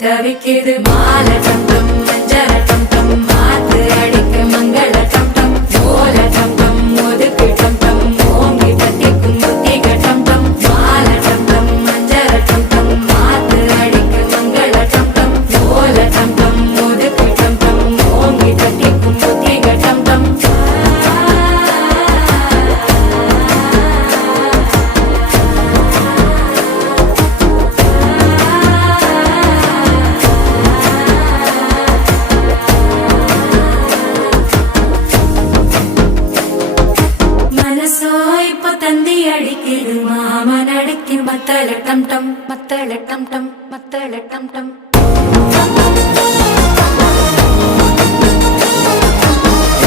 தவிக்குது மால டம் டம் மஞ்சள டம் டம் மாத்து அடிக்க மங்கள டம் டம் ஓல டம் டம் ஒதுக்கு டம் டம் ஓங்கி தட்டிக்கும் புத்திக டம் டம் மால டம் டம் மஞ்சள டம் டம் மாத்து அடிக்க மங்கள டம் டம் ஓல டம் டம் ஒதுக்கு டம் டம் ஓங்கி தட்டிக்கும் புத்திக டம் டம் தந்தி அடிக்குது மாமன் அடிக்கு மத்தள டம் டம் மத்தள டம் டம் மத்தள டம் டம்